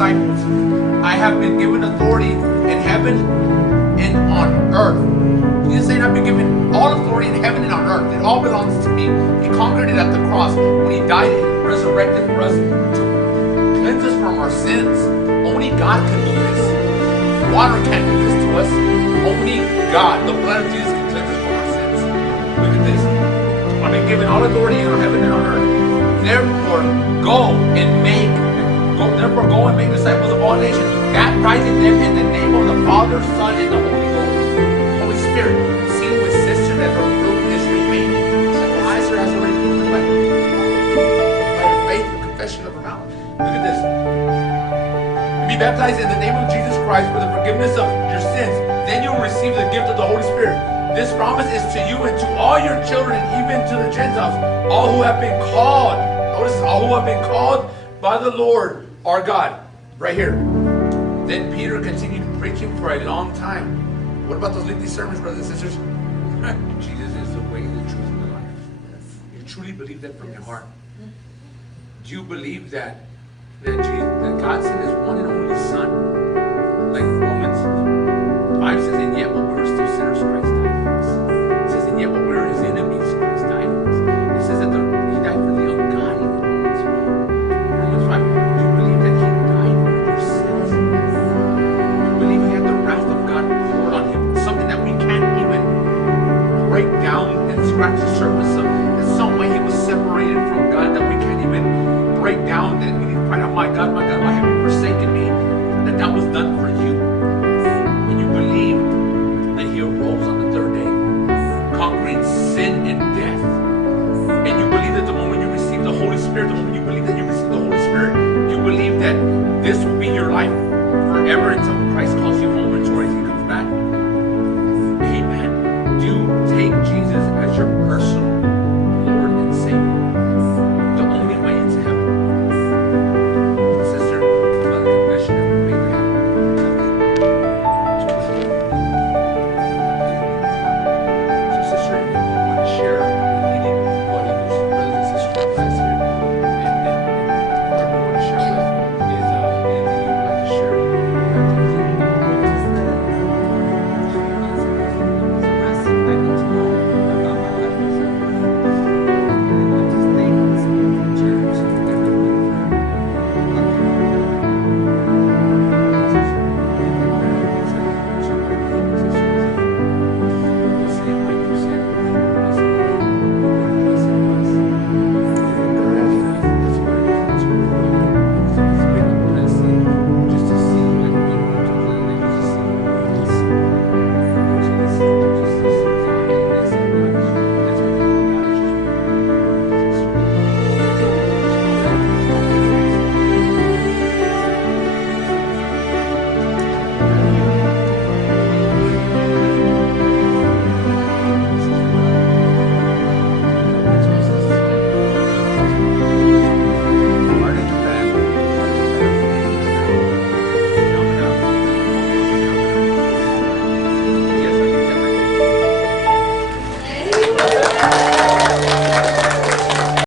disciples, I have been given authority in heaven and on earth. Jesus saying, I've been given all authority in heaven and on earth. It all belongs to me. He conquered it at the cross when he died and resurrected for us to cleanse us from our sins. Only God can do this. Water can't do this to us. Only God, the blood of Jesus, can cleanse us from our sins. Look at this. I've been given all authority in heaven and on earth. Therefore, go and make disciples of all nations, baptizing them in the name of the Father, Son, and the Holy Ghost. Holy Spirit, seeing with sister that her fruit is remaining. Elijah has already proven by faith and confession of her mouth. Look at this. Be baptized in the name of Jesus Christ for the forgiveness of your sins. Then you will receive the gift of the Holy Spirit. This promise is to you and to all your children, even to the Gentiles, all who have been called. Notice, all who have been called by the Lord our God. Right here. Then Peter continued preaching for a long time. What about those lengthy sermons, brothers and sisters? Jesus is the way, the truth, and the life. Yes. You truly believe that from your heart? Do you believe that God sent his one and only Son? Like